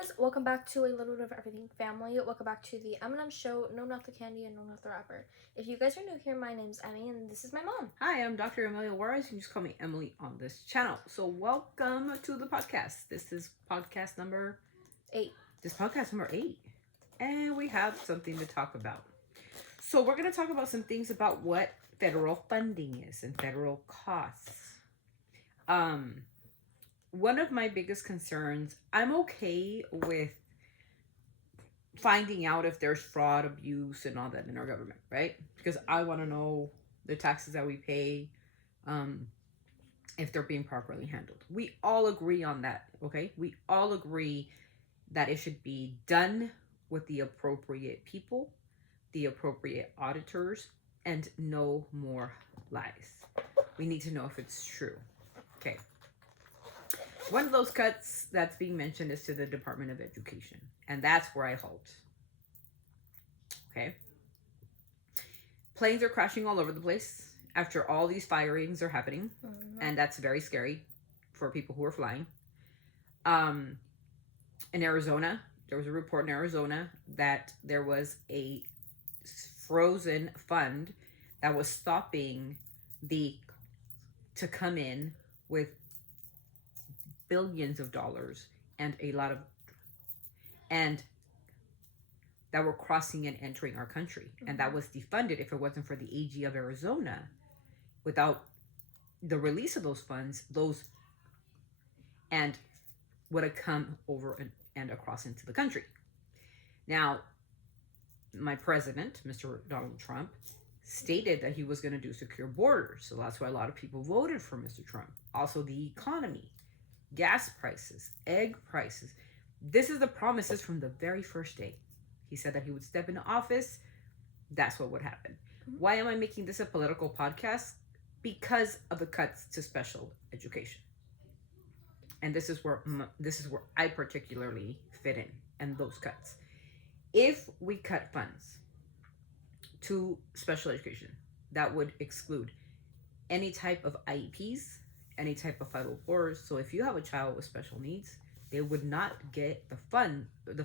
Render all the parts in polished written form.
guys, welcome back to a little bit of everything family. Welcome back to the M&M show. No, not the candy, and no, not the rapper. If you guys are new here, my name's Emmy, and this is my mom. Hi, I'm Dr. Amelia Juarez. You can just call me Emily on this channel. So welcome to the podcast. This is podcast number 8. This podcast number 8. And we have something to talk about. So we're going to talk about some things about what federal funding is and federal costs. One of my biggest concerns, I'm okay with finding out if there's fraud, abuse, and all that in our government, right? Because I want to know the taxes that we pay, if they're being properly handled. We all agree on that, okay? We all agree that it should be done with the appropriate people, the appropriate auditors, and no more lies. We need to know if it's true, okay? One of those cuts that's being mentioned is to the Department of Education, and that's where I halt. Okay. Planes are crashing all over the place after all these firings are happening, and that's very scary for people who are flying. In Arizona, there was a report in Arizona that there was a frozen fund that was stopping to come in with billions of dollars and that were crossing and entering our country. And that was defunded if it wasn't for the AG of Arizona. Without the release of those funds, and would have come over and across into the country. Now, my president, Mr. Donald Trump, stated that he was going to do secure borders. So that's why a lot of people voted for Mr. Trump. Also, the economy, gas prices, egg prices. This is the promises from the very first day. He said that he would step into office. That's what would happen. Why am I making this a political podcast? Because of the cuts to special education. And this is where I particularly fit in, and those cuts. If we cut funds to special education, that would exclude any type of IEPs, any type of 504s. So if you have a child with special needs, they would not get the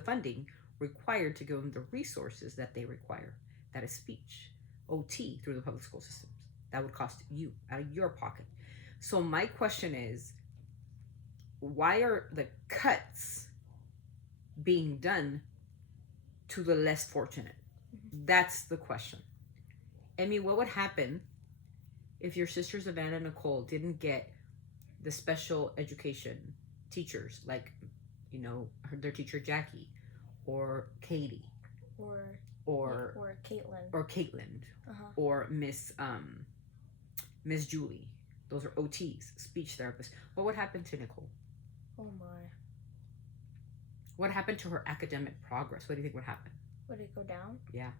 funding required to give them the resources that they require. That is speech, OT through the public school systems. That would cost you out of your pocket. So my question is, why are the cuts being done to the less fortunate? That's the question. I mean, what would happen if your sister Savannah Nicole didn't get the special education teachers, like, their teacher Jackie, or Katie, or Caitlin, or Miss Julie? Those are OTs, speech therapists. What would happen to Nicole? Oh my. What happened to her academic progress? What do you think would happen? Would it go down? Yeah,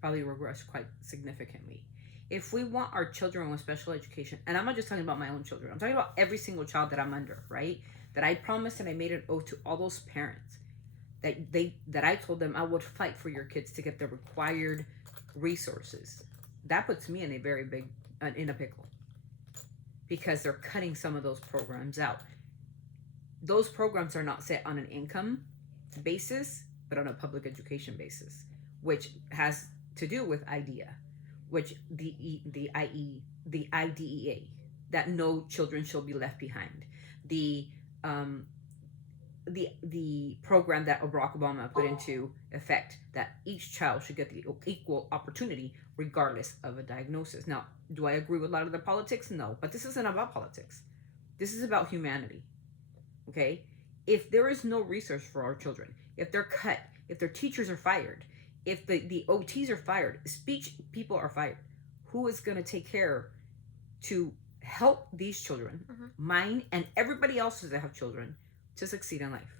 probably regress quite significantly. If we want our children with special education, and I'm not just talking about my own children, I'm talking about every single child that I'm under, right? That I promised and I made an oath to all those parents that I told them I would fight for your kids to get the required resources. That puts me in a very big, in a pickle, because they're cutting some of those programs out. Those programs are not set on an income basis, but on a public education basis, which has to do with IDEA, which the IDEA, that no children shall be left behind. The program that Barack Obama put into effect, that each child should get the equal opportunity regardless of a diagnosis. Now, do I agree with a lot of the politics? No, but this isn't about politics. This is about humanity, okay? If there is no resource for our children, if they're cut, if their teachers are fired, if the OTs are fired, speech people are fired, who is going to take care to help these children, mine and everybody else's that have children, to succeed in life?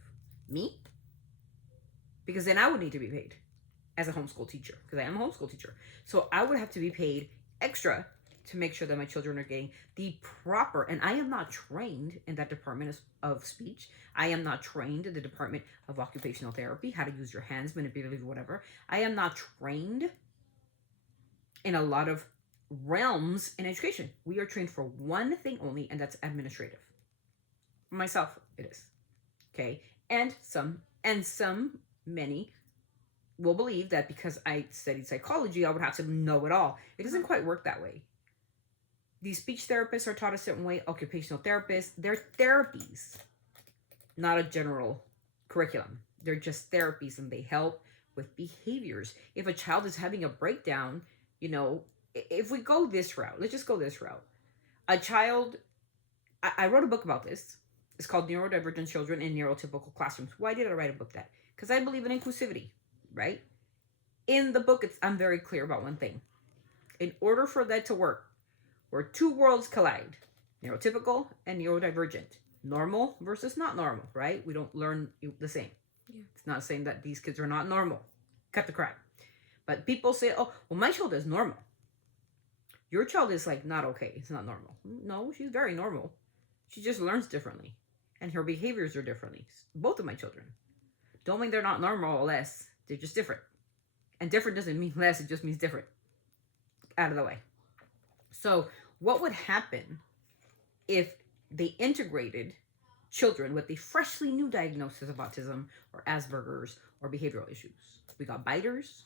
Me? Because then I would need to be paid as a homeschool teacher, because I am a homeschool teacher. So I would have to be paid extra to make sure that my children are getting the proper, and I am not trained in that department of speech. I am not trained in the department of occupational therapy, how to use your hands, manipulative, whatever. I am not trained in a lot of realms in education. We are trained for one thing only, and that's administrative. For myself, it is. Okay. And many will believe that because I studied psychology, I would have to know it all. It doesn't quite work that way. These speech therapists are taught a certain way, occupational therapists, they're therapies, not a general curriculum. They're just therapies, and they help with behaviors. If a child is having a breakdown, if we go this route, let's just go this route. A child, I wrote a book about this. It's called Neurodivergent Children in Neurotypical Classrooms. Why did I write a book that? Because I believe in inclusivity, right? In the book, I'm very clear about one thing. In order for that to work, where two worlds collide, neurotypical and neurodivergent, normal versus not normal, right? We don't learn the same. Yeah. It's not saying that these kids are not normal. Cut the crap. But people say, oh, well, my child is normal. Your child is like not okay. It's not normal. No, she's very normal. She just learns differently. And her behaviors are differently. Both of my children. Don't mean they're not normal or less. They're just different. And different doesn't mean less. It just means different. Out of the way. So what would happen if they integrated children with a freshly new diagnosis of autism or Asperger's or behavioral issues? We got biters,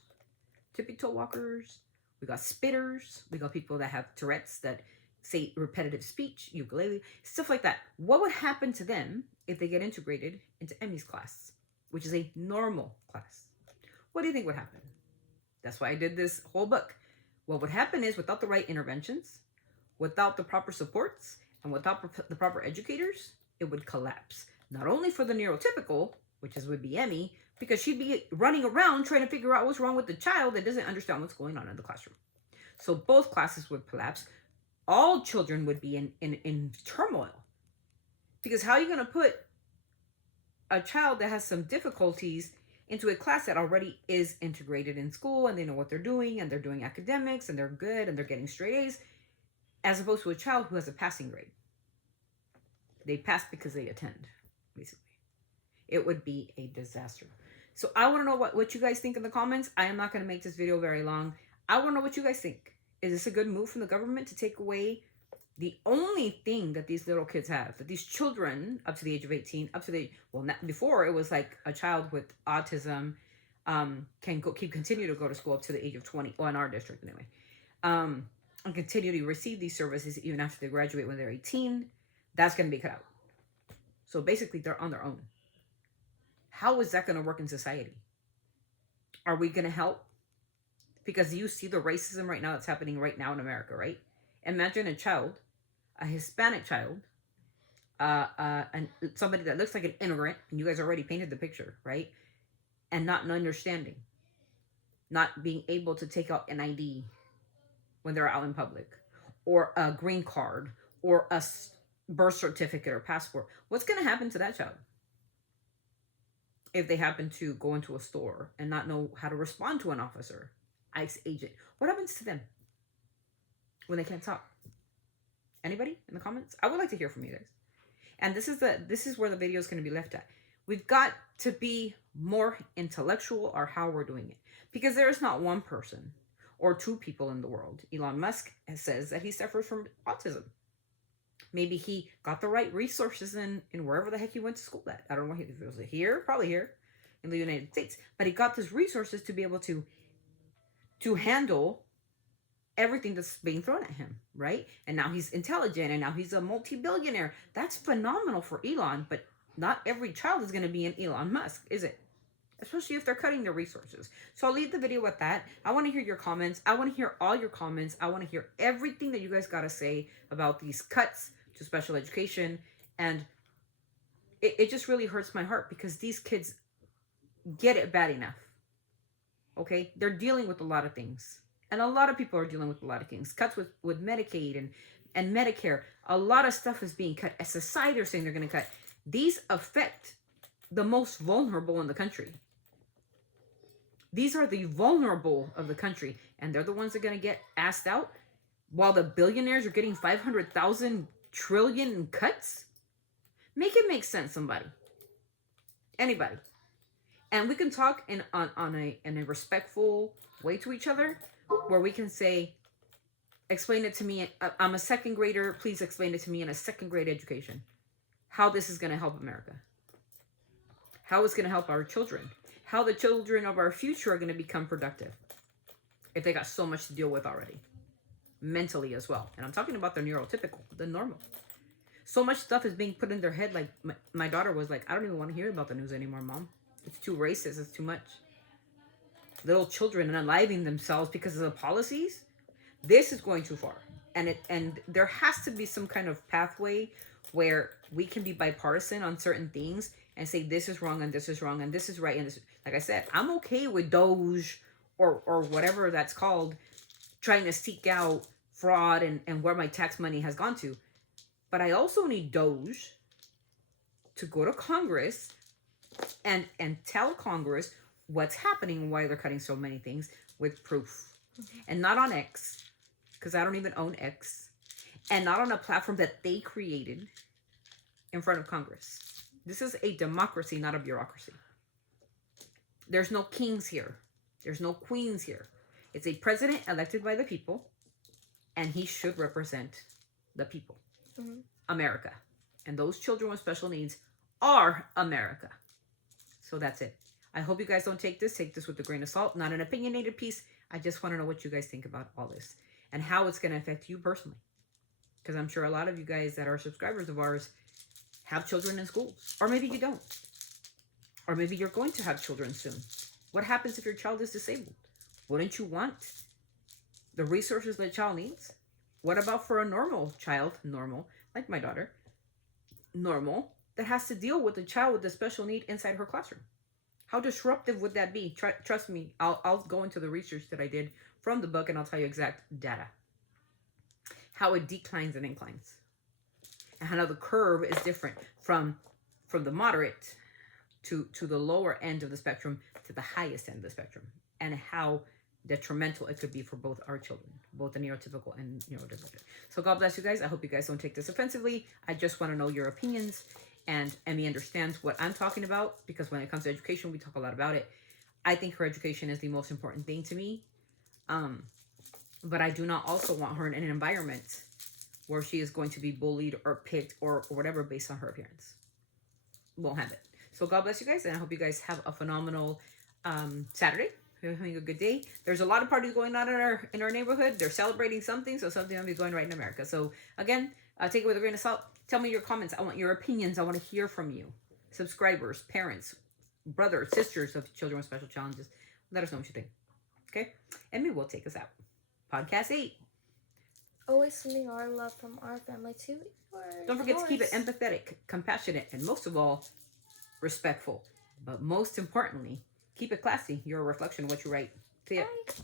tippy-toe walkers, we got spitters, we got people that have Tourette's that say repetitive speech, ukulele, stuff like that. What would happen to them if they get integrated into Emmy's class, which is a normal class? What do you think would happen? That's why I did this whole book. What would happen is, without the right interventions, without the proper supports, and without the proper educators, it would collapse. Not only for the neurotypical, which would be Emmy, because she'd be running around trying to figure out what's wrong with the child that doesn't understand what's going on in the classroom. So both classes would collapse. All children would be in turmoil. Because how are you going to put a child that has some difficulties into a class that already is integrated in school, and they know what they're doing, and they're doing academics, and they're good, and they're getting straight A's, as opposed to a child who has a passing grade? They pass because they attend, basically. It would be a disaster. So I want to know what you guys think in the comments. I am not going to make this video very long. I want to know what you guys think. Is this a good move from the government to take away the only thing that these little kids have, that these children up to the age of 18, before it was like a child with autism can continue to go to school up to the age of 20, well, in our district anyway, and continue to receive these services even after they graduate when they're 18. That's going to be cut out. So basically, they're on their own. How is that going to work in society? Are we going to help? Because you see the racism right now that's happening right now in America, right? Imagine a child, a Hispanic child, and somebody that looks like an immigrant, and you guys already painted the picture, right? And not understanding, not being able to take out an ID when they're out in public, or a green card, or a birth certificate or passport. What's going to happen to that child if they happen to go into a store and not know how to respond to an officer, ICE agent? What happens to them when they can't talk? Anybody in the comments? I would like to hear from you guys. And this is where the video is going to be left at. We've got to be more intellectual or how we're doing it, because there is not one person or two people in the world. Elon Musk says that he suffers from autism. Maybe he got the right resources in wherever the heck he went to school at. I don't know if it was here, probably here in the United States. But he got these resources to be able to handle everything that's being thrown at him, right? And now he's intelligent, and now he's a multi-billionaire. That's phenomenal for Elon, but not every child is going to be an Elon Musk, is it? Especially if they're cutting their resources. So I'll leave the video with that. I want to hear your comments. I want to hear all your comments. I want to hear everything that you guys got to say about these cuts to special education. And it just really hurts my heart, because these kids get it bad enough. Okay? They're dealing with a lot of things. And a lot of people are dealing with a lot of things. Cuts with Medicaid and Medicare. A lot of stuff is being cut. As society are saying they're going to cut. These affect the most vulnerable in the country. These are the vulnerable of the country. And they're the ones that are going to get asked out, while the billionaires are getting 500,000 trillion in cuts. Make it make sense, somebody. Anybody. And we can talk in a respectful way to each other, where we can say, explain it to me. I'm a second grader. Please explain it to me in a second grade education. How this is going to help America. how it's going to help our children, how the children of our future are going to become productive if they got so much to deal with already, mentally as well. And I'm talking about the neurotypical, the normal. So much stuff is being put in their head. Like my daughter was like, I don't even want to hear about the news anymore, Mom. It's too racist. It's too much. Little children unaliving themselves because of the policies. This is going too far. And there has to be some kind of pathway where we can be bipartisan on certain things and say this is wrong and this is wrong and this is right and this. Like I said, I'm okay with Doge or whatever that's called, trying to seek out fraud and where my tax money has gone to. But I also need Doge to go to Congress and tell Congress what's happening and why they're cutting so many things with proof. And not on X, because I don't even own X. And not on a platform that they created in front of Congress. This is a democracy, not a bureaucracy. There's no kings here. There's no queens here. It's a president elected by the people, and he should represent the people. Mm-hmm. America. And those children with special needs are America. So that's it. I hope you guys don't take this with a grain of salt. Not an opinionated piece. I just want to know what you guys think about all this and how it's going to affect you personally. Because I'm sure a lot of you guys that are subscribers of ours have children in schools. Or maybe you don't. Or maybe you're going to have children soon. What happens if your child is disabled? Wouldn't you want the resources that child needs? What about for a normal child, like my daughter, that has to deal with a child with a special need inside her classroom? How disruptive would that be? Trust me, I'll go into the research that I did from the book and I'll tell you exact data. How it declines and inclines. And how the curve is different from the moderate to the lower end of the spectrum to the highest end of the spectrum. And how detrimental it could be for both our children, both the neurotypical and neurodivergent. So God bless you guys. I hope you guys don't take this offensively. I just want to know your opinions. And Emmy understands what I'm talking about, because when it comes to education, we talk a lot about it. I think her education is the most important thing to me. But I do not also want her in an environment where she is going to be bullied or picked or whatever based on her appearance. Won't have it. So God bless you guys, and I hope you guys have a phenomenal Saturday. You're having a good day. There's a lot of parties going on in our neighborhood. They're celebrating something, so something will be going right in America. So again, take it with a grain of salt. Tell me your comments. I want your opinions. I want to hear from you. Subscribers, parents, brothers, sisters of children with special challenges. Let us know what you think. Okay? Emmy will take us out. Podcast 8. Always sending our love from our family to yours. Don't forget to keep it empathetic, compassionate, and most of all, respectful. But most importantly, keep it classy. You're a reflection of what you write. See ya. Bye.